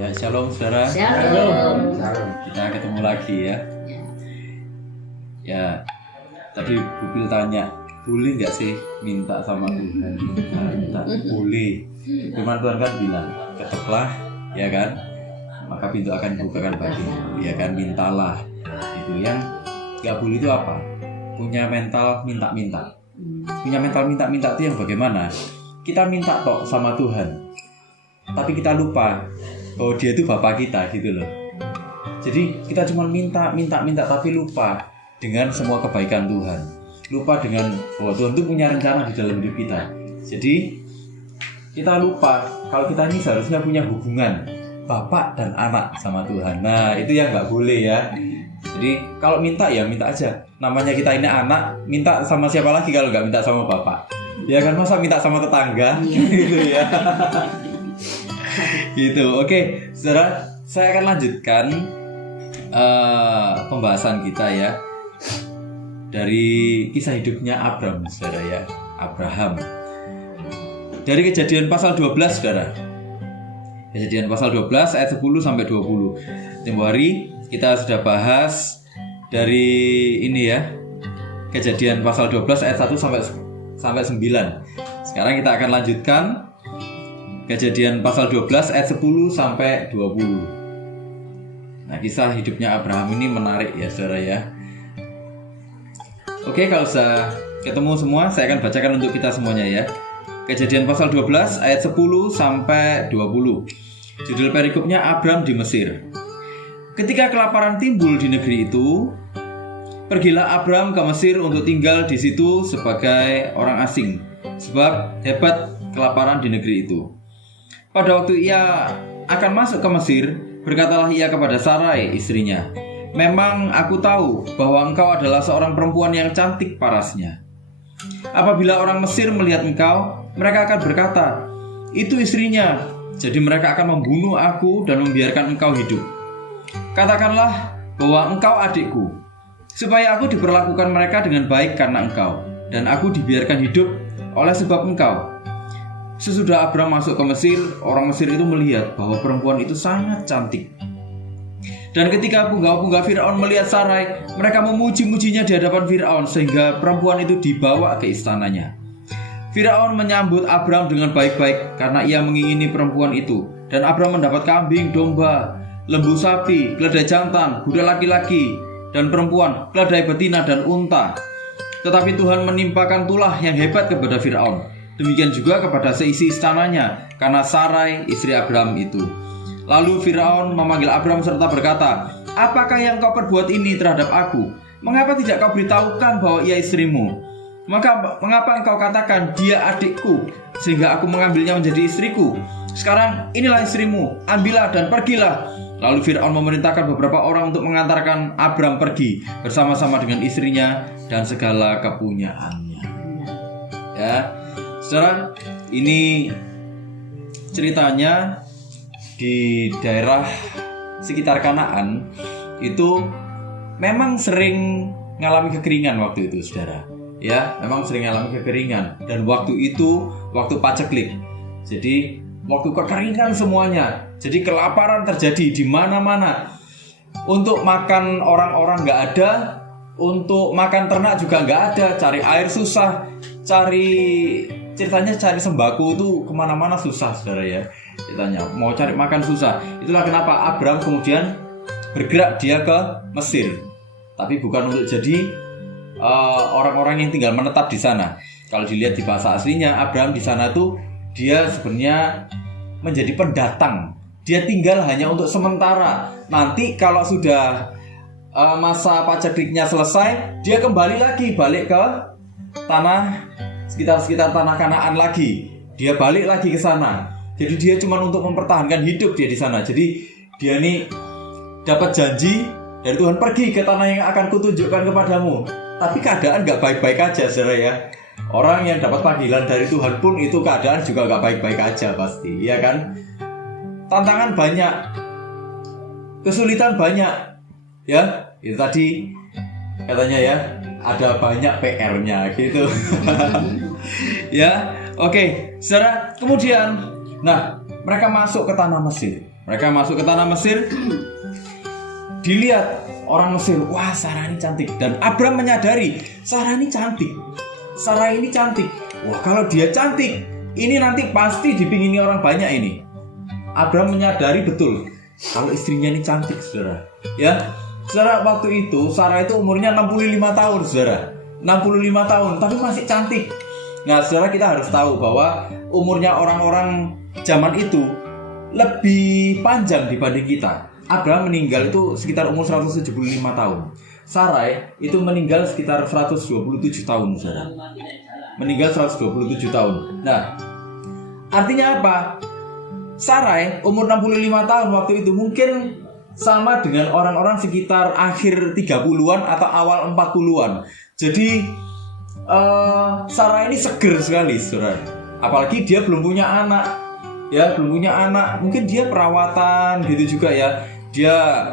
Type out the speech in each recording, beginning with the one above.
Ya, shalom saudara. Shalom. Kita ketemu lagi ya. Ya, tadi Bubil tanya, boleh nggak sih minta sama Tuhan? Minta. Boleh. Firman Tuhan kan bilang, ketuklah, ya kan? Maka pintu akan dibukakan bagimu, ya kan? Mintalah. Itu yang nggak boleh itu apa? Punya mental minta-minta. Punya mental minta-minta itu yang bagaimana? Kita minta tok sama Tuhan, tapi kita lupa bahwa Dia itu Bapa kita gitu loh. Jadi kita cuma minta tapi lupa dengan semua kebaikan Tuhan. Lupa dengan bahwa Tuhan itu punya rencana di dalam hidup kita. Jadi kita lupa kalau kita ini seharusnya punya hubungan Bapak dan anak sama Tuhan. Nah, itu yang nggak boleh ya. Jadi kalau minta ya minta aja. Namanya kita ini anak, minta sama siapa lagi kalau nggak minta sama Bapak? Ya kan, masa minta sama tetangga gitu ya. Gitu. Oke, saudara, saya akan lanjutkan pembahasan kita ya dari kisah hidupnya Abram, saudara ya. Abraham. Dari Kejadian pasal 12, saudara. Kejadian pasal 12 ayat 10 sampai 20. Tempo hari kita sudah bahas dari ini ya. Kejadian pasal 12 ayat 1 sampai 9. Sekarang kita akan lanjutkan Kejadian pasal 12 ayat 10 sampai 20. Nah, kisah hidupnya Abraham ini menarik ya, saudara ya. Oke, kalau sudah ketemu semua, saya akan bacakan untuk kita semuanya ya. Kejadian pasal 12 ayat 10 sampai 20. Judul perikopnya Abram di Mesir. Ketika kelaparan timbul di negeri itu, pergilah Abram ke Mesir untuk tinggal di situ sebagai orang asing, sebab hebat kelaparan di negeri itu. Pada waktu ia akan masuk ke Mesir, berkatalah ia kepada Sarai istrinya, "Memang aku tahu bahwa engkau adalah seorang perempuan yang cantik parasnya. Apabila orang Mesir melihat engkau, mereka akan berkata, 'Itu istrinya.' Jadi mereka akan membunuh aku dan membiarkan engkau hidup. Katakanlah bahwa engkau adikku, supaya aku diperlakukan mereka dengan baik karena engkau, dan aku dibiarkan hidup oleh sebab engkau." Sesudah Abram masuk ke Mesir, orang Mesir itu melihat bahwa perempuan itu sangat cantik. Dan ketika punggawa-punggawa Firaun melihat Sarai, mereka memuji-mujinya di hadapan Firaun, sehingga perempuan itu dibawa ke istananya. Firaun menyambut Abram dengan baik-baik karena ia mengingini perempuan itu. Dan Abram mendapat kambing, domba, lembu sapi, keledai jantan, budak laki-laki, dan perempuan, keledai betina dan unta. Tetapi Tuhan menimpakan tulah yang hebat kepada Firaun. Demikian juga kepada seisi istananya, karena Sarai istri Abram itu. Lalu Firaun memanggil Abram serta berkata, "Apakah yang kau perbuat ini terhadap aku? Mengapa tidak kau beritahukan bahwa ia istrimu? Mengapa engkau katakan dia adikku, sehingga aku mengambilnya menjadi istriku? Sekarang inilah istrimu, ambillah dan pergilah." Lalu Firaun memerintahkan beberapa orang untuk mengantarkan Abram pergi bersama-sama dengan istrinya dan segala kepunyaannya. Ya, saudara, ini ceritanya di daerah sekitar Kanaan itu memang sering mengalami kekeringan waktu itu, saudara. Ya, memang sering mengalami kekeringan, dan waktu itu waktu paceklik. Jadi waktu kekeringan semuanya. Jadi kelaparan terjadi di mana-mana. Untuk makan orang-orang nggak ada, untuk makan ternak juga nggak ada. Cari air susah, ceritanya cari sembako itu kemana-mana susah, saudara ya. Ceritanya mau cari makan susah. Itulah kenapa Abram kemudian bergerak dia ke Mesir. Tapi bukan untuk jadi orang-orang yang tinggal menetap di sana. Kalau dilihat di bahasa aslinya, Abram di sana tuh dia sebenarnya menjadi pendatang. Dia tinggal hanya untuk sementara. Nanti kalau sudah masa pacekliknya selesai, dia kembali lagi balik ke tanah sekitar tanah Kanaan lagi. Dia balik lagi ke sana. Jadi dia cuma untuk mempertahankan hidup dia di sana. Jadi dia nih dapat janji dari Tuhan, pergi ke tanah yang akan kutunjukkan kepadamu. Tapi keadaan gak baik-baik aja, saudara ya. Orang yang dapat panggilan dari Tuhan pun itu keadaan juga gak baik-baik aja pasti, ya kan? Tantangan banyak, kesulitan banyak, ya. Itu tadi katanya ya, ada banyak PR-nya gitu. Ya, oke, saudara. Kemudian, nah, mereka masuk ke tanah Mesir. Mereka masuk ke tanah Mesir. Dilihat orang Mesir, wah Sarah ini cantik. Dan Abram menyadari, Sarah ini cantik. Sarah ini cantik. Wah kalau dia cantik, ini nanti pasti dipingini orang banyak ini. Abram menyadari betul kalau istrinya ini cantik, saudara. Ya, saudara, waktu itu Sarah itu umurnya 65 tahun, saudara. 65 tahun, tapi masih cantik. Nah, saudara, kita harus tahu bahwa umurnya orang-orang zaman itu lebih panjang dibanding kita. Abraham meninggal itu sekitar umur 175 tahun. Sarai itu meninggal sekitar 127 tahun, saudara. Meninggal 127 tahun. Nah, artinya apa? Sarai umur 65 tahun waktu itu mungkin sama dengan orang-orang sekitar akhir 30-an atau awal 40-an. Jadi Sarai ini seger sekali, saudara. Apalagi dia belum punya anak. Ya, belum punya anak. Mungkin dia perawatan gitu juga ya. Dia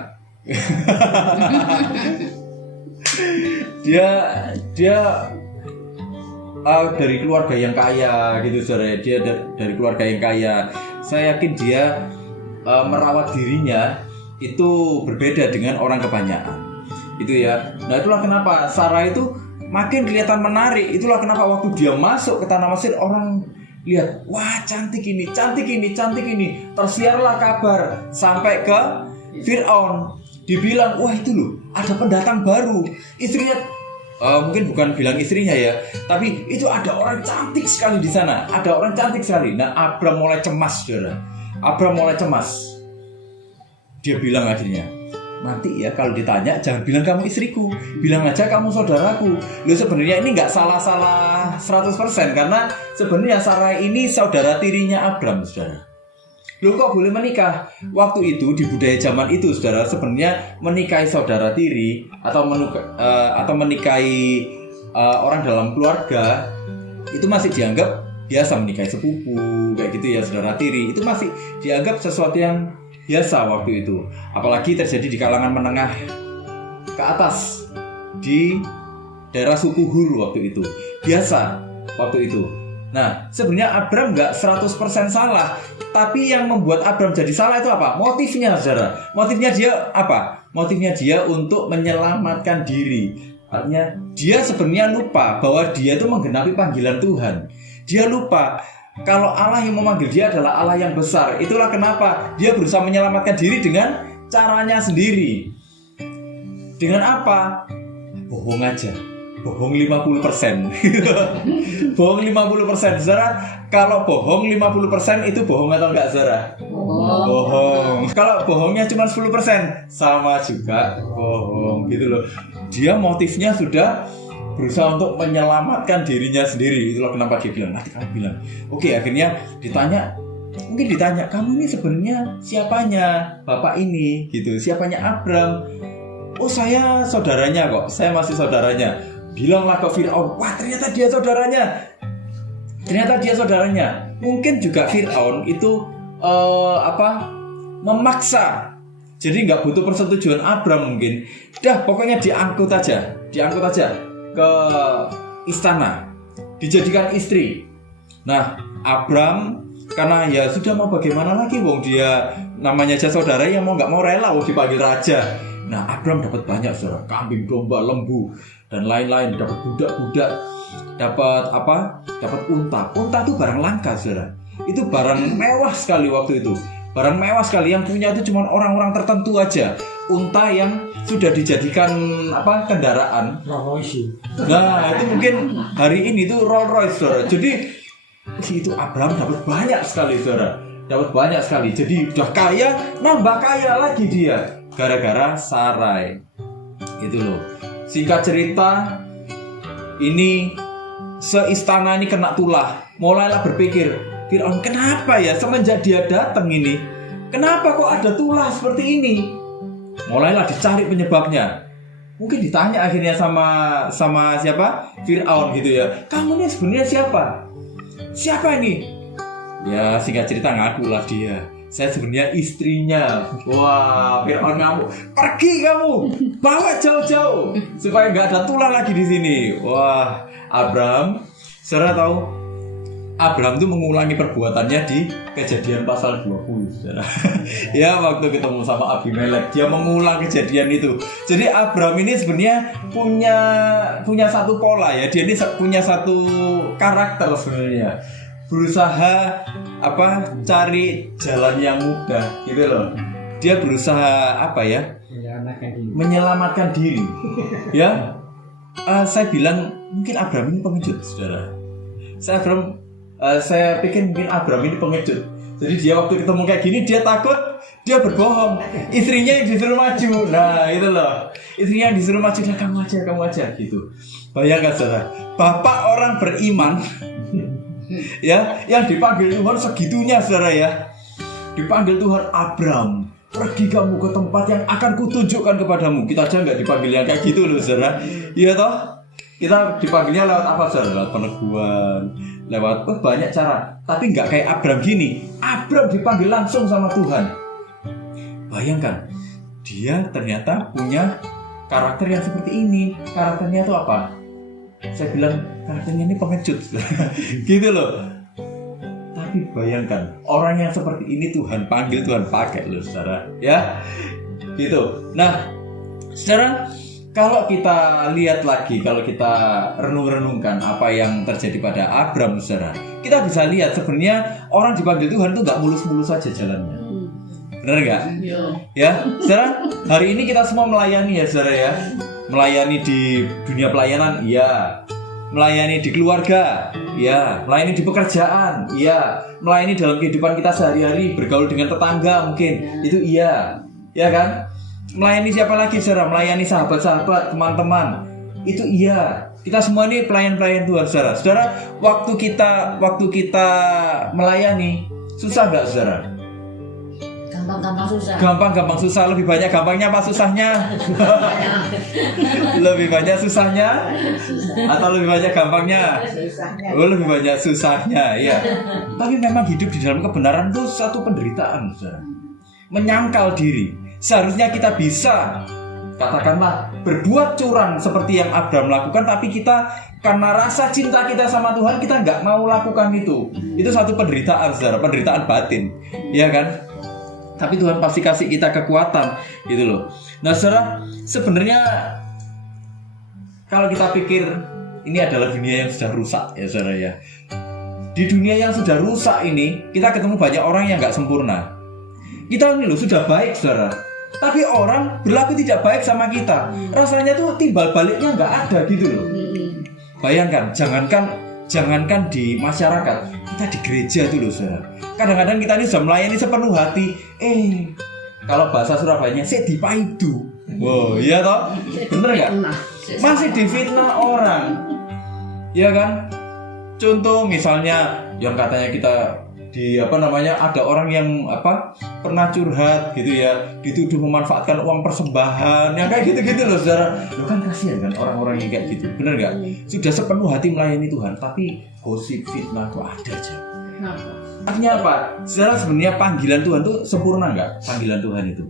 dari keluarga yang kaya gitu, saudara. Dia dari keluarga yang kaya. Saya yakin dia merawat dirinya itu berbeda dengan orang kebanyakan. Itu ya. Nah, itulah kenapa Sarah itu makin kelihatan menarik. Itulah kenapa waktu dia masuk ke tanah Mesir, orang lihat, wah cantik ini, cantik ini, cantik ini. Tersiarlah kabar sampai ke Fir'aun. Dibilang, wah itu loh, ada pendatang baru. Istrinya mungkin bukan bilang istrinya ya, tapi itu ada orang cantik sekali di sana. Ada orang cantik sekali. Nah, Abram mulai cemas, saudara. Abram mulai cemas. Dia bilang akhirnya, nanti ya kalau ditanya jangan bilang kamu istriku, bilang aja kamu saudaraku. Loh, sebenarnya ini nggak salah 100% karena sebenarnya Sarah ini saudara tirinya Abram, saudara. Loh, kok boleh menikah? Waktu itu di budaya zaman itu, saudara, sebenarnya menikahi saudara tiri atau menikahi orang dalam keluarga itu masih dianggap biasa. Menikahi sepupu kayak gitu ya, saudara tiri itu masih dianggap sesuatu yang biasa waktu itu. Apalagi terjadi di kalangan menengah ke atas di daerah suku Hur waktu itu. Biasa waktu itu. Nah, sebenarnya Abram nggak 100% salah, tapi yang membuat Abram jadi salah itu apa? Motifnya, saudara. Motifnya dia apa? Motifnya dia untuk menyelamatkan diri. Artinya dia sebenarnya lupa bahwa dia itu menggenapi panggilan Tuhan. Dia lupa kalau Allah yang memanggil dia adalah Allah yang besar. Itulah kenapa dia berusaha menyelamatkan diri dengan caranya sendiri. Dengan apa? Bohong aja. Bohong 50%. Bohong 50%, saudara. Kalau bohong 50% itu bohong atau enggak, saudara? Bohong. Kalau bohongnya cuma 10%, sama juga bohong gitu loh. Dia motifnya sudah berusaha untuk menyelamatkan dirinya sendiri. Itulah kenapa dia bilang, nanti kamu bilang. Oke, akhirnya mungkin ditanya, kamu ini sebenarnya siapanya bapak ini gitu, siapanya Abram? Oh, saya saudaranya kok, saya masih saudaranya. Bilanglah ke Fir'aun, wah ternyata dia saudaranya. Ternyata dia saudaranya. Mungkin juga Fir'aun itu memaksa. Jadi nggak butuh persetujuan Abram mungkin. Dah pokoknya diangkut aja ke istana, dijadikan istri. Nah, Abram karena ya sudah, mau bagaimana lagi, wong dia namanya aja saudara, yang mau nggak mau rela dipanggil raja. Nah, Abram dapat banyak, saudara, kambing, domba, lembu dan lain-lain, dapat budak-budak, dapat unta. Unta itu barang langka, saudara. Itu barang mewah sekali waktu itu. Barang mewah sekali, yang punya itu cuma orang-orang tertentu aja. Unta yang sudah dijadikan kendaraan. Nah, itu mungkin hari ini itu Rolls Royce, saudara. Jadi itu Abraham dapat banyak sekali, saudara. Dapat banyak sekali. Jadi udah kaya, nambah kaya lagi dia gara-gara Sarai. Itu loh. Singkat cerita, ini seistana ini kena tulah. Mulailah berpikir, Fir'aun, kenapa ya semenjak dia datang ini, kenapa kok ada tulah seperti ini? Mulailah dicari penyebabnya. Mungkin ditanya akhirnya sama siapa? Fir'aun gitu ya. Kamu ini sebenarnya siapa? Siapa ini? Ya, singkat cerita ngakulah dia, saya sebenarnya istrinya. Wah, Fir'aun ngamuk. Pergi kamu, bawa jauh-jauh supaya nggak ada tulah lagi di sini. Wah, Abram, saudara tahu, Abraham itu mengulangi perbuatannya di Kejadian pasal 20, saudara. Ya, waktu ketemu sama Abimelek, dia mengulang kejadian itu. Jadi Abraham ini sebenarnya punya satu pola ya. Dia ini punya satu karakter sebenarnya. Berusaha cari jalan yang mudah gitu loh. Dia berusaha menyelamatkan diri. Ya. Saya bilang mungkin Abraham ini pengecut, saudara. Saya pikir mungkin Abraham ini pengecut. Jadi dia waktu ketemu kayak gini dia takut, dia berbohong. Istrinya yang disuruh maju. Nah itu loh. Istrinya yang disuruh maju, kamu aja gitu. Bayangkan saudara, bapak orang beriman ya, yang dipanggil Tuhan segitunya saudara ya. Dipanggil Tuhan, Abraham, pergi kamu ke tempat yang akan kutunjukkan kepadamu. Kita aja nggak dipanggil yang kayak gitu loh saudara. Iya toh? Kita dipanggilnya lewat apa saudara? Lewat peneguhan, lewat banyak cara. Tapi nggak kayak Abraham gini. Abraham dipanggil langsung sama Tuhan. Bayangkan, dia ternyata punya karakter yang seperti ini. Karakternya itu apa? Saya bilang karakternya ini pengecut. Gitu loh. Tapi bayangkan, orang yang seperti ini Tuhan panggil, Tuhan pakai loh saudara. Ya, gitu. Nah, saudara, kalau kita lihat lagi, kalau kita renung-renungkan apa yang terjadi pada Abraham, saudara, kita bisa lihat sebenarnya orang dipanggil Tuhan itu nggak mulus-mulus saja jalannya. Benar nggak? Ya, saudara, hari ini kita semua melayani ya, saudara ya. Melayani di dunia pelayanan, iya. Melayani di keluarga, iya. Melayani di pekerjaan, iya. Melayani dalam kehidupan kita sehari-hari, bergaul dengan tetangga mungkin, itu iya. Ya kan? Melayani siapa lagi saudara? Melayani sahabat-sahabat, teman-teman. Itu iya. Kita semua ini pelayan-pelayan Tuhan saudara. Saudara, waktu kita melayani susah nggak saudara? Gampang-gampang susah. Gampang-gampang susah. Lebih banyak gampangnya apa susahnya? Lebih banyak susahnya? Atau lebih banyak gampangnya? Oh, lebih banyak susahnya, ya. Tapi memang hidup di dalam kebenaran itu satu penderitaan saudara. Menyangkal diri. Seharusnya kita bisa, katakanlah, berbuat curang seperti yang Abraham lakukan, tapi kita karena rasa cinta kita sama Tuhan, kita nggak mau lakukan itu. Itu satu penderitaan, saudara, penderitaan batin, ya kan? Tapi Tuhan pasti kasih kita kekuatan, gitu loh. Nah, saudara, sebenarnya kalau kita pikir ini adalah dunia yang sudah rusak, ya saudara ya. Di dunia yang sudah rusak ini, kita ketemu banyak orang yang nggak sempurna. Kita ini loh sudah baik saudara, tapi orang berlaku tidak baik sama kita. Rasanya tuh timbal baliknya nggak ada gitu loh. Bayangkan, jangankan di masyarakat, kita di gereja tuh loh saudara. Kadang-kadang kita ini sudah melayani sepenuh hati. Kalau bahasa Surabayanya, saya dipaidu. Wow, iya toh? Bener nggak? Masih difitnah orang, ya kan? Contoh misalnya yang katanya kita ada orang yang pernah curhat gitu ya, dituduh memanfaatkan uang persembahan yang kayak gitu-gitu loh saudara. Lo kan kasihan kan orang-orang yang kayak gitu, bener nggak? Sudah sepenuh hati melayani Tuhan, tapi gosip fitnah tuh ada aja. Artinya apa? Saudara, sebenarnya panggilan Tuhan tuh sempurna nggak? Panggilan Tuhan itu,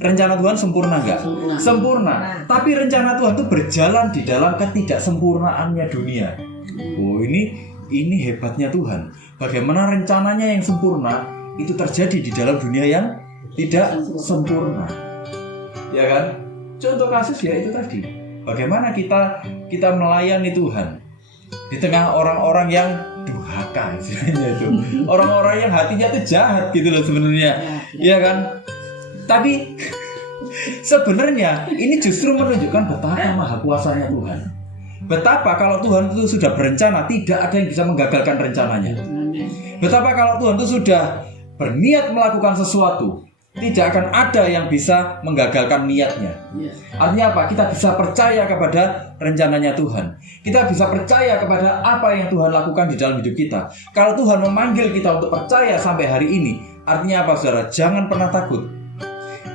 rencana Tuhan sempurna nggak? Sempurna. Tapi rencana Tuhan tuh berjalan di dalam ketidaksempurnaannya dunia. Oh, ini hebatnya Tuhan. Bagaimana rencananya yang sempurna itu terjadi di dalam dunia yang tidak sempurna. Ya kan? Contoh kasus ya itu tadi. Bagaimana kita melayani Tuhan di tengah orang-orang yang durhaka istilahnya itu. Orang-orang yang hatinya itu jahat gitu loh sebenarnya. Iya kan? Tapi sebenarnya ini justru menunjukkan betapa maha kuasanya Tuhan. Betapa kalau Tuhan itu sudah berencana, tidak ada yang bisa menggagalkan rencananya. Betapa kalau Tuhan itu sudah berniat melakukan sesuatu, tidak akan ada yang bisa menggagalkan niatnya. Artinya apa? Kita bisa percaya kepada rencananya Tuhan. Kita bisa percaya kepada apa yang Tuhan lakukan di dalam hidup kita. Kalau Tuhan memanggil kita untuk percaya sampai hari ini, artinya apa saudara? Jangan pernah takut.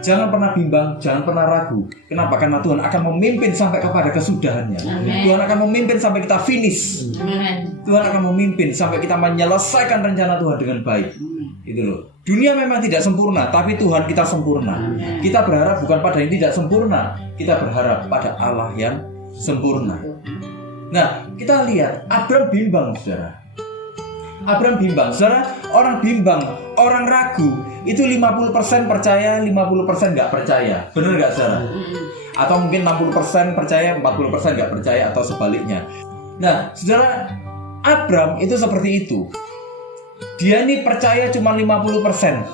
Jangan pernah bimbang, jangan pernah ragu. Kenapa? Karena Tuhan akan memimpin sampai kepada kesudahannya. Amen. Tuhan akan memimpin sampai kita finish. Amen. Tuhan akan memimpin sampai kita menyelesaikan rencana Tuhan dengan baik. Itu loh. Dunia memang tidak sempurna, tapi Tuhan kita sempurna. Amen. Kita berharap bukan pada yang tidak sempurna, kita berharap pada Allah yang sempurna. Nah, kita lihat Abraham bimbang, saudara. Abraham bimbang. Saudara, orang bimbang, orang ragu, itu 50% percaya, 50% nggak percaya. Benar nggak, saudara? Atau mungkin 60% percaya, 40% nggak percaya, atau sebaliknya. Nah, saudara, Abraham itu seperti itu. Dia ini percaya cuma 50%.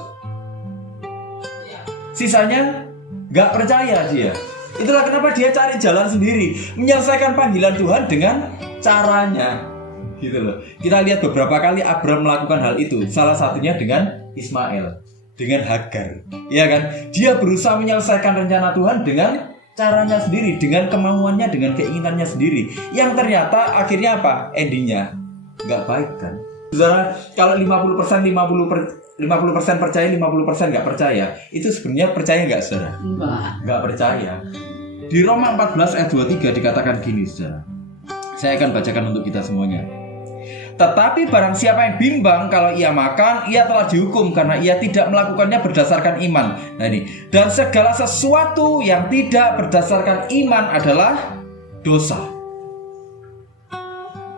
Sisanya nggak percaya dia. Itulah kenapa dia cari jalan sendiri, menyelesaikan panggilan Tuhan dengan caranya. Gitu loh. Kita lihat beberapa kali Abraham melakukan hal itu. Salah satunya dengan Ismail, dengan Hagar. Ya kan? Dia berusaha menyelesaikan rencana Tuhan dengan caranya sendiri, dengan kemauannya, dengan keinginannya sendiri. Yang ternyata akhirnya apa? Endingnya nggak baik kan? Saudara, kalau 50% percaya, 50% nggak percaya, itu sebenarnya percaya nggak, saudara? Nggak percaya. Di Roma 14 ayat 23 dikatakan gini, saudara. Saya akan bacakan untuk kita semuanya. Tetapi barang siapa yang bimbang kalau ia makan, ia telah dihukum karena ia tidak melakukannya berdasarkan iman. Nah ini, dan segala sesuatu yang tidak berdasarkan iman adalah dosa.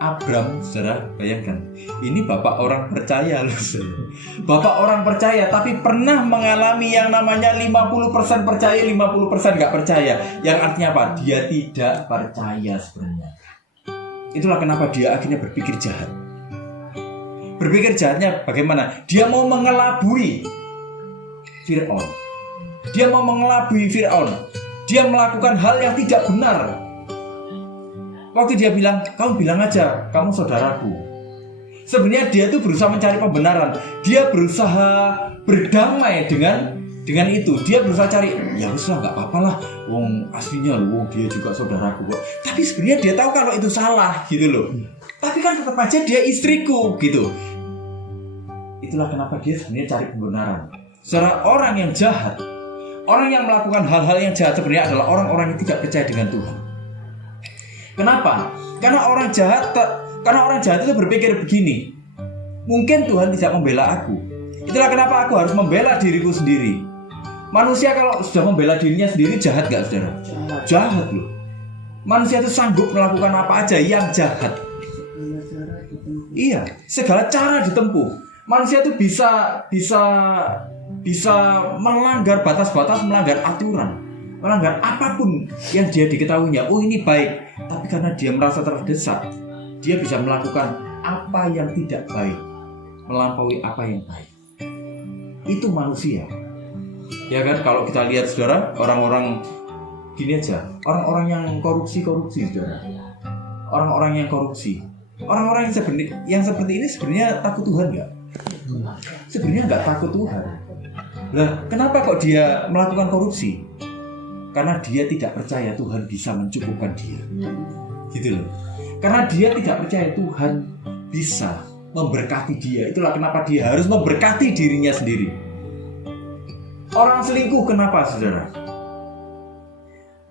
Abraham, saudara, bayangkan, ini bapak orang percaya loh, saudara. Bapak orang percaya, tapi pernah mengalami yang namanya 50% percaya, 50% gak percaya. Yang artinya apa? Dia tidak percaya sebenarnya. Itulah kenapa dia akhirnya berpikir jahat. Berpikir jahatnya bagaimana? Dia mau mengelabui Fir'aun. Dia mau mengelabui Fir'aun. Dia melakukan hal yang tidak benar. Waktu dia bilang, kamu bilang aja, kamu saudaraku. Sebenarnya dia tuh berusaha mencari pembenaran. Dia berusaha berdamai dengan itu. Dia berusaha cari, ya usah, nggak apa-apa lah. Wong aslinya loh, dia juga saudaraku kok. Tapi sebenarnya dia tahu kalau itu salah, gitu loh. Tapi kan tetap aja dia istriku, gitu. Itulah kenapa dia sebenarnya cari pembenaran. Seorang orang yang jahat, orang yang melakukan hal-hal yang jahat sebenarnya adalah orang-orang yang tidak percaya dengan Tuhan. Kenapa? Karena orang jahat itu berpikir begini. Mungkin Tuhan tidak membela aku. Itulah kenapa aku harus membela diriku sendiri. Manusia kalau sudah membela dirinya sendiri jahat gak, saudara? Jahat loh. Manusia itu sanggup melakukan apa aja yang jahat. Iya, segala cara ditempuh. Manusia itu bisa melanggar batas-batas, melanggar aturan, melanggar apapun yang dia diketahuinya. Oh ini baik, tapi karena dia merasa terdesak, dia bisa melakukan apa yang tidak baik, melampaui apa yang baik. Itu manusia. Ya kan, kalau kita lihat, saudara, orang-orang gini aja, orang-orang yang korupsi, saudara. Orang-orang yang korupsi, orang-orang yang seperti ini sebenarnya takut Tuhan nggak? Sebenarnya nggak takut Tuhan. Lah, kenapa kok dia melakukan korupsi? Karena dia tidak percaya Tuhan bisa mencukupkan dia. Gitu loh. Karena dia tidak percaya Tuhan bisa memberkati dia. Itulah kenapa dia harus memberkati dirinya sendiri. Orang selingkuh kenapa, saudara?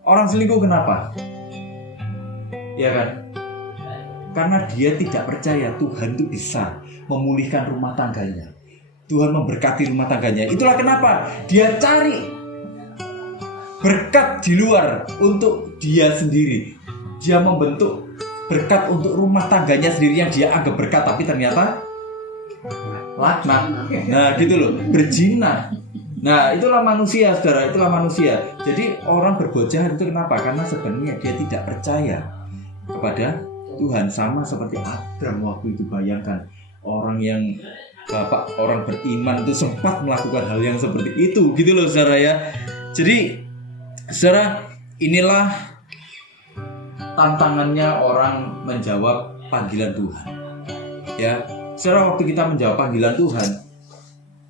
Orang selingkuh kenapa? Ya kan? Karena dia tidak percaya Tuhan itu bisa memulihkan rumah tangganya. Tuhan memberkati rumah tangganya. Itulah kenapa dia cari berkat di luar untuk dia sendiri. Dia membentuk berkat untuk rumah tangganya sendiri yang dia anggap berkat, tapi ternyata laknat. Nah gitu loh, berzina. Nah itulah manusia, saudara, itulah manusia. Jadi orang berbuat jahat itu kenapa? Karena sebenarnya dia tidak percaya kepada Tuhan. Sama seperti Abraham waktu itu. Bayangkan, orang yang bapak orang beriman itu sempat melakukan hal yang seperti itu, gitu loh, saudara ya. Jadi saudara, inilah tantangannya orang menjawab panggilan Tuhan. Ya, saudara, waktu kita menjawab panggilan Tuhan,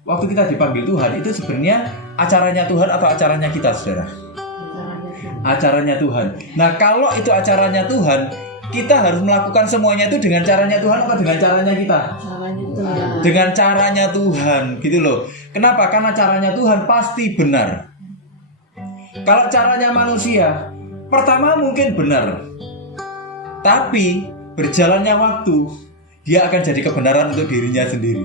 waktu kita dipanggil Tuhan, itu sebenarnya acaranya Tuhan atau acaranya kita, saudara? Acaranya Tuhan. Nah, kalau itu acaranya Tuhan, kita harus melakukan semuanya itu dengan caranya Tuhan atau dengan caranya kita? Dengan caranya Tuhan, gitu loh. Kenapa? Karena caranya Tuhan pasti benar. Kalau caranya manusia, pertama mungkin benar, tapi berjalannya waktu, dia akan jadi kebenaran untuk dirinya sendiri.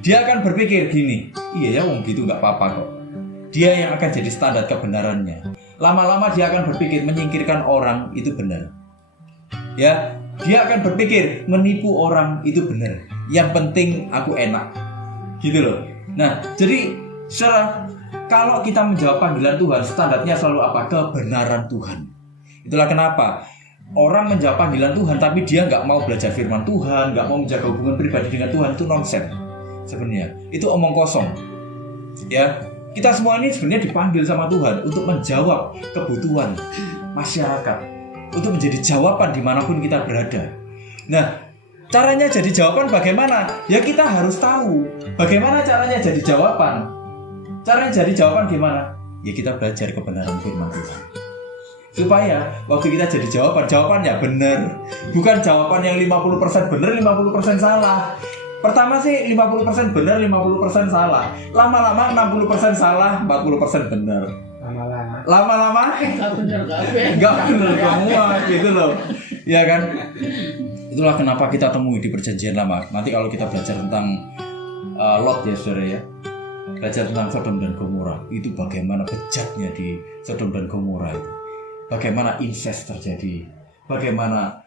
Dia akan berpikir gini, iya ya, wong gitu nggak apa-apa kok. Dia yang akan jadi standar kebenarannya. Lama-lama dia akan berpikir menyingkirkan orang itu benar. Ya, dia akan berpikir menipu orang itu benar. Yang penting aku enak. Gitu loh. Nah, jadi kalau kita menjawab panggilan Tuhan, standarnya selalu apa? Kebenaran Tuhan. Itulah kenapa orang menjawab panggilan Tuhan tapi dia nggak mau belajar firman Tuhan, nggak mau menjaga hubungan pribadi dengan Tuhan, itu nonsen sebenarnya. Itu omong kosong. Ya, kita semua ini sebenarnya dipanggil sama Tuhan untuk menjawab kebutuhan masyarakat, untuk menjadi jawaban dimanapun kita berada. Nah, caranya jadi jawaban bagaimana? Ya kita harus tahu bagaimana caranya jadi jawaban. Caranya jadi jawaban gimana? Ya kita belajar kebenaran firman Tuhan. Supaya waktu kita jadi jawabannya benar. Bukan jawaban yang 50% benar, 50% salah. Pertama sih 50% benar, 50% salah. Lama-lama 60% salah, 40% benar. Lama-lama enggak benar semua gitu loh. Ya kan? Itulah kenapa kita temui di Perjanjian Lama. Nanti kalau kita belajar tentang Lot ya saudara ya, belajar tentang Sodom dan Gomora, itu bagaimana bejatnya di Sodom dan Gomora itu, bagaimana incest terjadi, bagaimana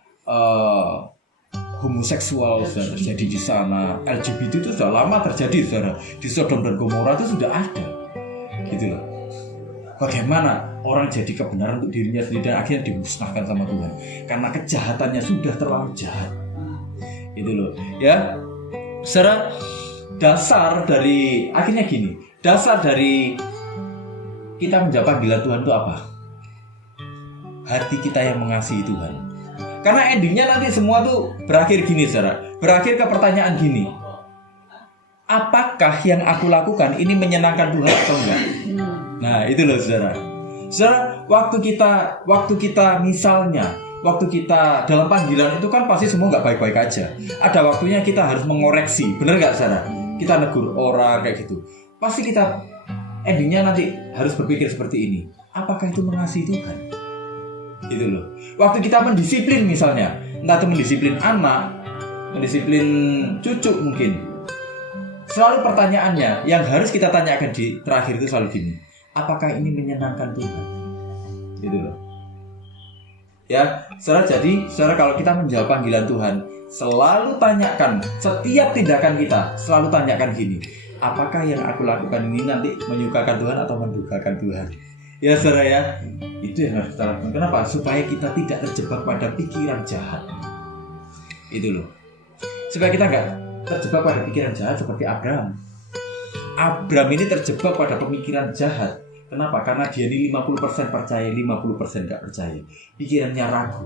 homoseksual sudah terjadi di sana, LGBT itu sudah lama terjadi saudara, di Sodom dan Gomora itu sudah ada, gitu loh. Bagaimana orang jadi kebenaran untuk dirinya sendiri dan akhirnya dimusnahkan sama Tuhan karena kejahatannya sudah terlalu jahat, gitu loh. Ya, secara dasar dari akhirnya gini, dasar dari kita menjawab panggilan Tuhan itu apa? Hati kita yang mengasihi Tuhan. Karena endingnya nanti semua tuh berakhir gini saudara, berakhir ke pertanyaan gini, apakah yang aku lakukan ini menyenangkan Tuhan atau enggak? Nah itu loh saudara. Saudara, waktu kita misalnya, waktu kita dalam panggilan itu kan pasti semua nggak baik-baik aja. Ada waktunya kita harus mengoreksi, bener nggak saudara? Kita negur orang kayak gitu. Pasti kita endingnya nanti harus berpikir seperti ini. Apakah itu mengasihi Tuhan? Gitu loh. Waktu kita mendisiplin misalnya, entah itu mendisiplin anak, mendisiplin cucu mungkin. Selalu pertanyaannya yang harus kita tanyakan di terakhir itu selalu gini. Apakah ini menyenangkan Tuhan? Gitu loh. Ya, saudara kalau kita menjawab panggilan Tuhan, selalu tanyakan setiap tindakan kita, selalu tanyakan gini, apakah yang aku lakukan ini nanti menyukakan Tuhan atau mendukakan Tuhan? Ya saudara ya, itu yang harus kita lakukan. Kenapa? Supaya kita tidak terjebak pada pikiran jahat. Itu loh. Supaya kita nggak terjebak pada pikiran jahat seperti Abraham. Abraham ini terjebak pada pemikiran jahat. Kenapa? Karena dia ini 50% percaya, 50% gak percaya. Pikirannya ragu.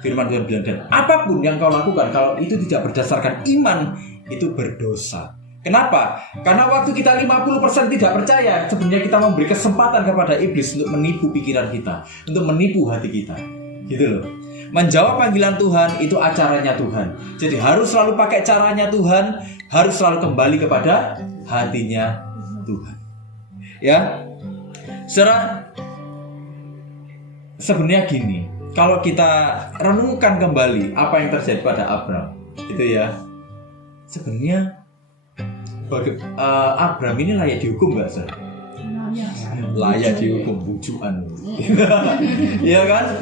Firman Tuhan bilang, dan apapun yang kau lakukan, kalau itu tidak berdasarkan iman, itu berdosa. Kenapa? Karena waktu kita 50% tidak percaya, sebenarnya kita memberi kesempatan kepada iblis untuk menipu pikiran kita, untuk menipu hati kita. Gitu loh. Menjawab panggilan Tuhan itu acaranya Tuhan. Jadi harus selalu pakai caranya Tuhan, harus selalu kembali kepada hatinya Tuhan. Ya. Sebenarnya gini, kalau kita renungkan kembali apa yang terjadi pada Abraham, itu ya, sebenarnya Abraham ini layak dihukum nggak sih? Layak dihukum bujukan, iya kan?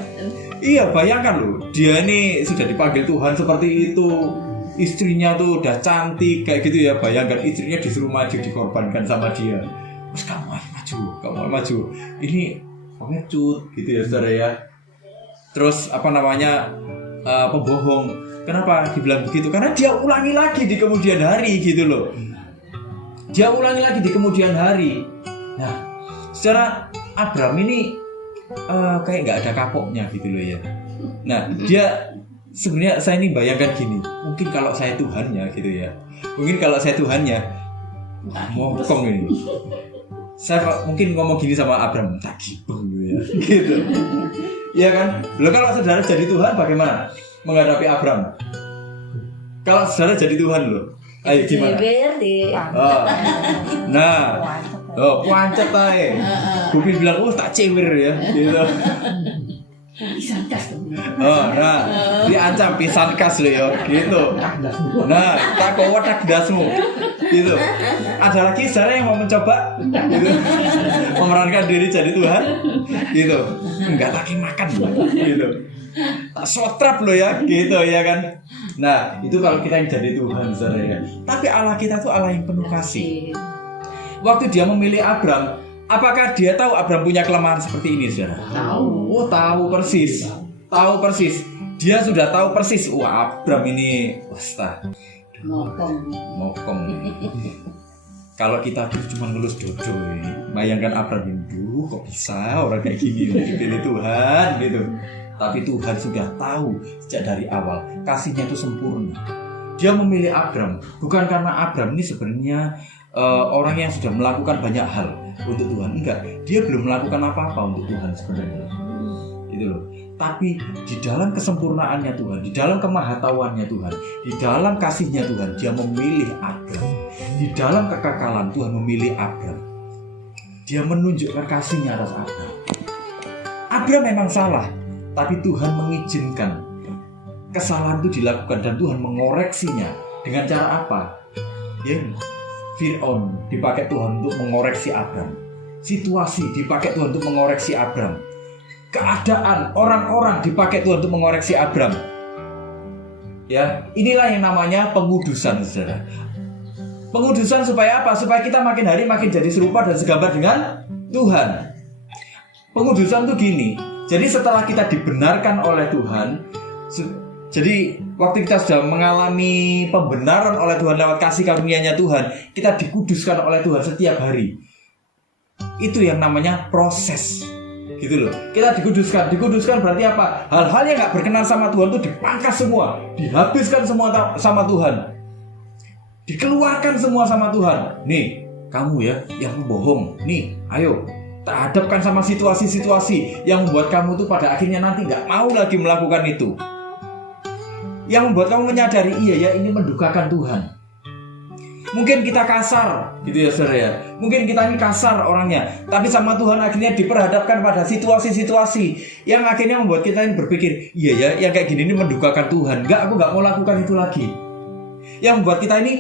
Iya, bayangkan loh, dia ini sudah dipanggil Tuhan seperti itu, istrinya tuh udah cantik kayak gitu ya, bayangkan istrinya disuruh maju dikorbankan sama dia. Terus kamu maju, ini pengecut gitu ya saudara ya. Terus pembohong. Kenapa dibilang begitu? Karena dia ulangi lagi di kemudian hari gitu loh. Dia ulangi lagi di kemudian hari. Nah, secara Abraham ini kayak nggak ada kapoknya gitu loh ya. Nah, dia sebenarnya saya ini bayangkan gini. Mungkin kalau saya Tuhannya gitu ya. Mokong ini. Saya mungkin ngomong gini sama Abraham, tak gibeng gitu. Iya kan? Loh, kalau saudara jadi Tuhan bagaimana menghadapi Abraham? Kalau saudara jadi Tuhan loh, ayo gimana? Pancet aja. Bupin bilang, tak cewir ya, gitu. Diancam pisan kas lo ya, gitu. Nah, tak kau wadak dasmu, gitu. Ada lagi saudara yang mau mencoba, gitu, memerankan diri jadi Tuhan, gitu. Enggak lagi makan, gitu. Tak sotrap lo ya, gitu ya kan. Nah, itu kalau kita yang jadi Tuhan, saudara ya. Tapi Allah kita tuh Allah yang penuh kasih. Waktu dia memilih Abram, apakah dia tahu Abram punya kelemahan seperti ini, saudara? Tahu. Oh, tahu persis. Tahu persis. Dia sudah tahu persis. Wah, Abram ini mokong. Kalau kita tuh cuma ngelus dodo ini, bayangkan Abram ini, kok bisa orang kayak gini dipilih Tuhan gitu. Tapi Tuhan sudah tahu sejak dari awal, kasihnya itu sempurna. Dia memilih Abram bukan karena Abram ini sebenarnya orang yang sudah melakukan banyak hal untuk Tuhan. Enggak, dia belum melakukan apa-apa untuk Tuhan sebenarnya. Gitu loh. Tapi di dalam kesempurnaannya Tuhan, di dalam kemahatauannya Tuhan, di dalam kasihnya Tuhan, dia memilih Abram. Di dalam kekekalan Tuhan memilih Abram. Dia menunjukkan kasihnya atas Abram. Abram memang salah, tapi Tuhan mengizinkan kesalahan itu dilakukan dan Tuhan mengoreksinya. Dengan cara apa? Ya, Fir'aun dipakai Tuhan untuk mengoreksi Abram. Situasi dipakai Tuhan untuk mengoreksi Abram. Keadaan orang-orang dipakai Tuhan untuk mengoreksi Abram. Ya, inilah yang namanya pengudusan, saudara. Pengudusan supaya apa? Supaya kita makin hari makin jadi serupa dan segambar dengan Tuhan. Pengudusan itu gini. Jadi setelah kita dibenarkan oleh Tuhan, jadi waktu kita sudah mengalami pembenaran oleh Tuhan lewat kasih karunia-Nya Tuhan, kita dikuduskan oleh Tuhan setiap hari. Itu yang namanya proses. Gitu loh. Kita dikuduskan berarti apa? Hal-hal yang gak berkenan sama Tuhan itu dipangkas semua, dihabiskan semua sama Tuhan, dikeluarkan semua sama Tuhan. Nih, kamu ya yang bohong, nih, ayo tak hadapkan sama situasi-situasi yang membuat kamu tuh pada akhirnya nanti gak mau lagi melakukan itu, yang membuat kamu menyadari, iya ya, ini mendukakan Tuhan. Mungkin kita kasar gitu ya, saudara ya. Mungkin kita ini kasar orangnya, tapi sama Tuhan akhirnya diperhadapkan pada situasi-situasi yang akhirnya membuat kita ini berpikir, iya ya, yang kayak gini ini mendukakan Tuhan. Enggak, aku enggak mau lakukan itu lagi. Yang membuat kita ini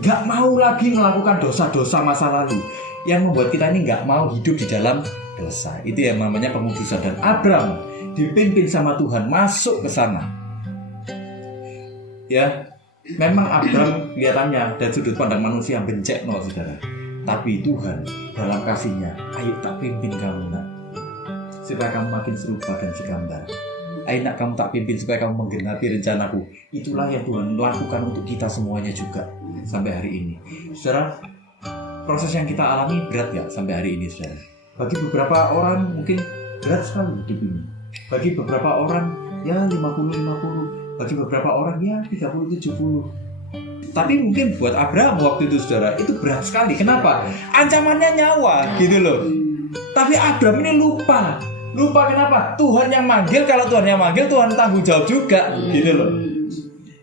enggak mau lagi melakukan dosa-dosa masa lalu. Yang membuat kita ini enggak mau hidup di dalam dosa. Itu yang namanya pengudusan. Dan Abram dipimpin sama Tuhan masuk ke sana. Ya. Memang Abram kelihatannya dari sudut pandang manusia bencek, saudara. Tapi Tuhan dalam kasihnya, ayo tak pimpin kamu nak, supaya kamu makin serupa dan segambar. Ayo nak, kamu tak pimpin supaya kamu menggenapi rencanaku. Itulah yang Tuhan lakukan untuk kita semuanya juga sampai hari ini. Saudara, proses yang kita alami berat ya sampai hari ini, saudara. Bagi beberapa orang mungkin berat sekali hidup ini. Bagi beberapa orang ya 50-50. Bagi beberapa orang ya 30-70. Tapi mungkin buat Abraham waktu itu, saudara, itu berat sekali. Kenapa? Ancamannya nyawa gitu loh. Tapi Abraham ini lupa kenapa? Tuhan yang manggil. Kalau Tuhan yang manggil, Tuhan tanggung jawab juga gitu loh.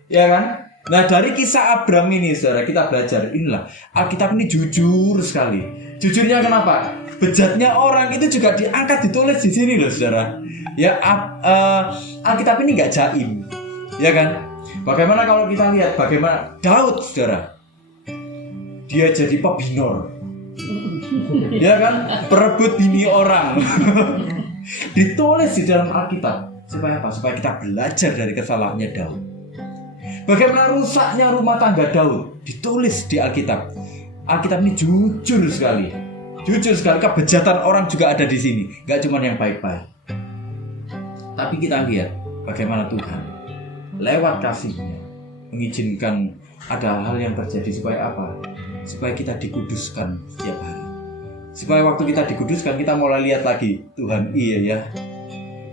Ya kan? Nah, dari kisah Abraham ini, saudara, kita belajar inilah Alkitab ini jujur sekali. Jujurnya kenapa? Bejatnya orang itu juga diangkat, ditulis di sini loh, saudara. Ya, Alkitab ini nggak jaim. Ya kan? Bagaimana kalau kita lihat bagaimana Daud, saudara, dia jadi pebinor, ya kan? Perebut bini orang. Ditulis di dalam Alkitab supaya apa? Supaya kita belajar dari kesalahannya Daud. Bagaimana rusaknya rumah tangga Daud, ditulis di Alkitab. Alkitab ini jujur sekali. Kebejatan orang juga ada di sini. Gak cuma yang baik-baik. Tapi kita lihat bagaimana Tuhan lewat kasihnya mengizinkan ada hal yang terjadi supaya apa? Supaya kita dikuduskan setiap hari. Supaya waktu kita dikuduskan, kita mulai lihat lagi, Tuhan, iya ya,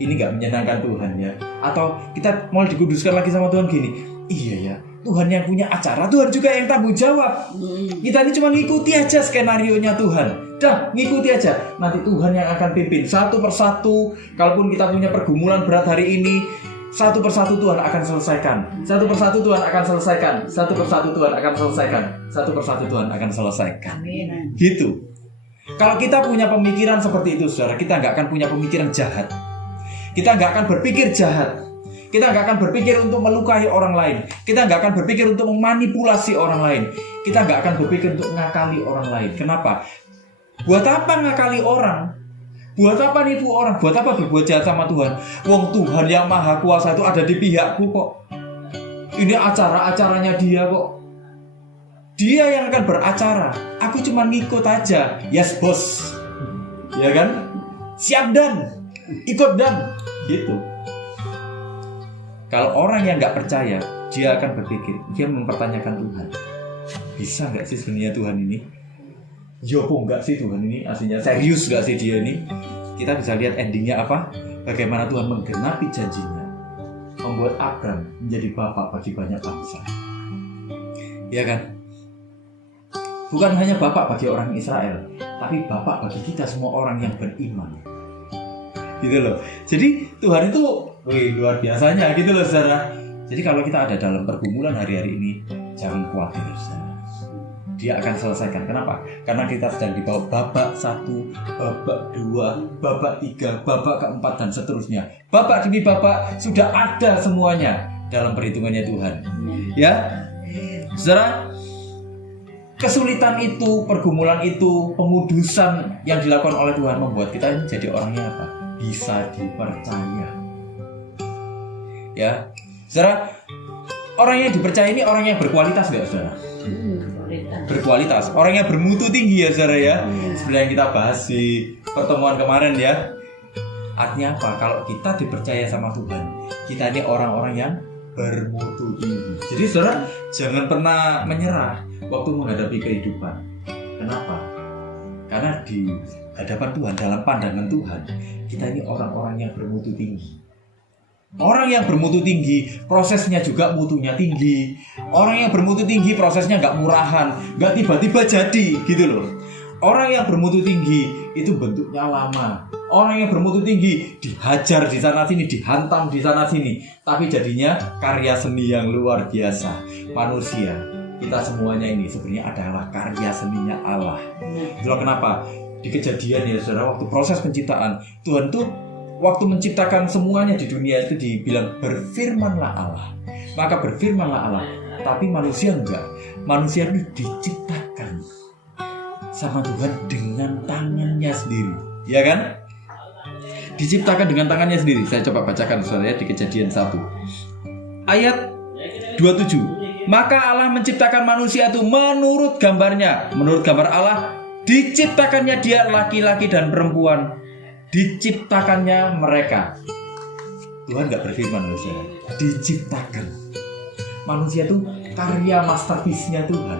ini gak menyenangkan Tuhan ya. Atau kita mulai dikuduskan lagi sama Tuhan gini, iya ya, Tuhan yang punya acara, Tuhan juga yang tanggung jawab. Kita ini cuma ngikuti aja skenario-nya Tuhan. Dah, ngikuti aja. Nanti Tuhan yang akan pimpin satu persatu. Kalaupun kita punya pergumulan berat hari ini, satu persatu Tuhan akan selesaikan. Satu persatu Tuhan akan selesaikan. Satu persatu Tuhan akan selesaikan. Satu persatu Tuhan akan selesaikan. Amin. Gitu. Kalau kita punya pemikiran seperti itu, saudara, kita nggak akan punya pemikiran jahat. Kita nggak akan berpikir jahat. Kita nggak akan berpikir untuk melukai orang lain. Kita nggak akan berpikir untuk memanipulasi orang lain. Kita nggak akan berpikir untuk ngakali orang lain. Kenapa? Buat apa ngakali orang? Buat apa nipu orang? Buat apa berbuat jahat sama Tuhan? Wong Tuhan yang maha kuasa itu ada di pihakku kok. Ini acara-acaranya dia kok. Dia yang akan beracara. Aku cuma ngikut aja. Yes bos. Ya kan? Siap dan ikut dan gitu. Kalau orang yang nggak percaya, dia akan berpikir, dia mempertanyakan Tuhan. Bisa nggak sih sebenarnya Tuhan ini? Yopo nggak sih Tuhan ini? Aslinya serius nggak sih dia ini? Kita bisa lihat endingnya apa? Bagaimana Tuhan menggenapi janjinya, membuat Abram menjadi bapak bagi banyak bangsa. Ya kan? Bukan hanya bapak bagi orang Israel, tapi bapak bagi kita semua orang yang beriman. Gitu loh. Jadi Tuhan itu luar biasanya gitu loh saudara. Jadi kalau kita ada dalam pergumulan hari-hari ini, jangan khawatir saudara. Dia akan selesaikan. Kenapa? Karena kita sedang dibawa babak 1, babak 2, babak 3, babak keempat dan seterusnya. Babak demi babak sudah ada semuanya dalam perhitungannya Tuhan. Ya, saudara, kesulitan itu, pergumulan itu, pengudusan yang dilakukan oleh Tuhan membuat kita menjadi orangnya apa? Bisa dipercaya. Ya, saudara, orang yang dipercaya ini orang yang berkualitas nggak, saudara? Berkualitas, orang yang bermutu tinggi ya saudara ya. Seperti yang kita bahas di pertemuan kemarin ya. Artinya apa? Kalau kita dipercaya sama Tuhan, kita ini orang-orang yang bermutu tinggi. Jadi saudara, jangan pernah menyerah waktu menghadapi kehidupan. Kenapa? Karena di hadapan Tuhan, dalam pandangan Tuhan, kita ini orang-orang yang bermutu tinggi. Orang yang bermutu tinggi, prosesnya juga mutunya tinggi. Orang yang bermutu tinggi, prosesnya nggak murahan, nggak tiba-tiba jadi, gitu loh. Orang yang bermutu tinggi itu bentuknya lama. Orang yang bermutu tinggi dihajar di sana sini, dihantam di sana sini, tapi jadinya karya seni yang luar biasa. Manusia, kita semuanya ini sebenarnya adalah karya seninya Allah. Itulah kenapa di Kejadian ya saudara, waktu proses penciptaan, Tuhan tuh waktu menciptakan semuanya di dunia itu dibilang berfirmanlah Allah. Maka berfirmanlah Allah. Tapi manusia enggak. Manusia itu diciptakan sama Tuhan dengan tangannya sendiri. Ya kan? Diciptakan dengan tangannya sendiri. Saya coba bacakan saudara ya, di Kejadian 1 ayat 27. Maka Allah menciptakan manusia itu menurut gambarnya. Menurut gambar Allah diciptakannya dia laki-laki dan perempuan. Diciptakannya mereka. Tuhan gak berfirman manusia, diciptakan. Manusia itu karya masterpiece-nya Tuhan,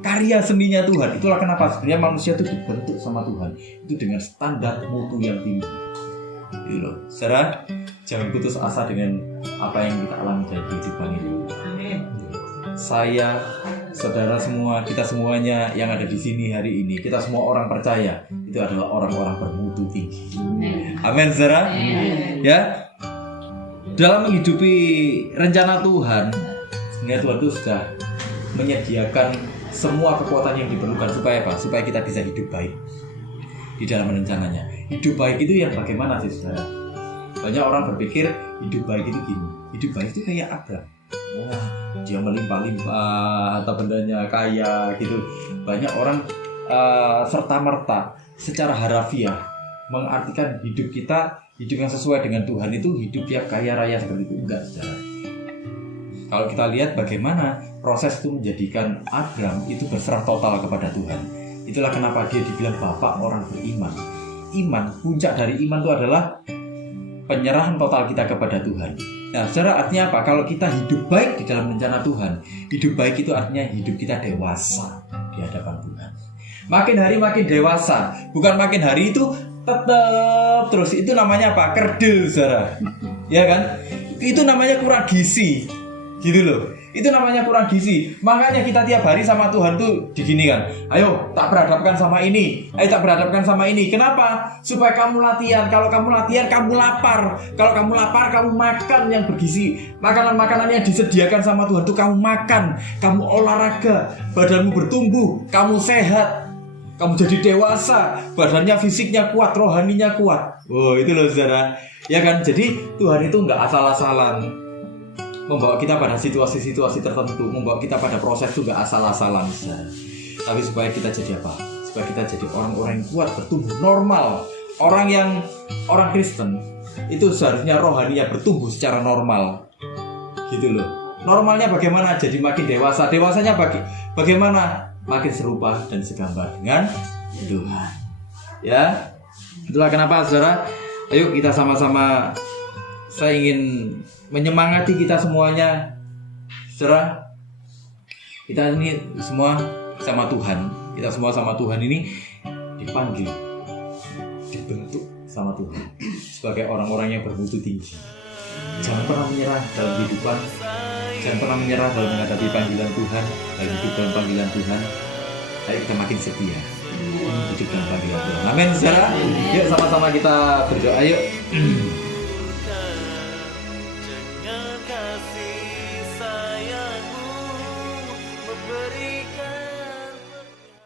karya seninya Tuhan. Itulah kenapa sebenarnya manusia itu dibentuk sama Tuhan itu dengan standar mutu yang tinggi. Gitu loh. Saudara, jangan putus asa dengan apa yang kita alami dalam kehidupan ini. Saya, saudara semua, kita semuanya yang ada di sini hari ini, kita semua orang percaya itu adalah orang-orang bermutu tinggi. Amin, saudara. Ya, dalam menghidupi rencana Tuhan, sebenarnya Tuhan itu sudah menyediakan semua kekuatan yang diperlukan supaya apa? Supaya kita bisa hidup baik di dalam rencananya. Hidup baik itu yang bagaimana sih, saudara? Banyak orang berpikir hidup baik itu gini. Hidup baik itu kayak Abram. Wah, dia melimpah-limpah, atau bendanya kaya gitu. Banyak orang serta-merta secara harafiah mengartikan hidup kita, hidup yang sesuai dengan Tuhan itu hidup yang kaya raya seperti itu. Enggak, saudara. Kalau kita lihat bagaimana proses itu menjadikan Abram itu berserah total kepada Tuhan. Itulah kenapa dia dibilang bapak orang beriman. Iman, puncak dari iman itu adalah penyerahan total kita kepada Tuhan. Nah, saudara, artinya apa? Kalau kita hidup baik di dalam rencana Tuhan, hidup baik itu artinya hidup kita dewasa di hadapan Tuhan. Makin hari makin dewasa, bukan makin hari itu tetap terus. Itu namanya apa? Kerdil, saudara. Ya kan? Itu namanya kurang gizi. Gitu loh. Itu namanya kurang gizi. Makanya kita tiap hari sama Tuhan tuh diginikan. Ayo tak berhadapkan sama ini. Ayo tak berhadapkan sama ini. Kenapa? Supaya kamu latihan. Kalau kamu latihan, kamu lapar. Kalau kamu lapar, kamu makan yang bergizi. Makanan-makanan yang disediakan sama Tuhan tuh kamu makan. Kamu olahraga. Badanmu bertumbuh. Kamu sehat. Kamu jadi dewasa. Badannya, fisiknya kuat. Rohaninya kuat. Oh, itu loh saudara. Ya kan? Jadi Tuhan itu gak asal-asalan membawa kita pada situasi-situasi tertentu, membawa kita pada proses itu gak asal-asalan, saudara. Tapi supaya kita jadi apa? Supaya kita jadi orang-orang yang kuat, bertumbuh normal, orang Kristen itu seharusnya rohaninya bertumbuh secara normal, gitu loh. Normalnya bagaimana? Jadi makin dewasa. Dewasanya bagaimana? Makin serupa dan segambar dengan Tuhan. Ya, itulah kenapa saudara. Ayo kita sama-sama. Saya ingin menyemangati kita semuanya, saudara. Kita ini semua sama Tuhan. Kita semua sama Tuhan ini dipanggil, dibentuk sama Tuhan sebagai orang-orang yang bermutu tinggi. Jangan pernah menyerah dalam kehidupan. Jangan pernah menyerah dalam menghadapi panggilan Tuhan, dalam hidup dalam panggilan Tuhan. Ayo kita makin setia hidup dalam panggilan Tuhan. Amin, saudara. Yuk sama-sama kita berdoa. Yuk.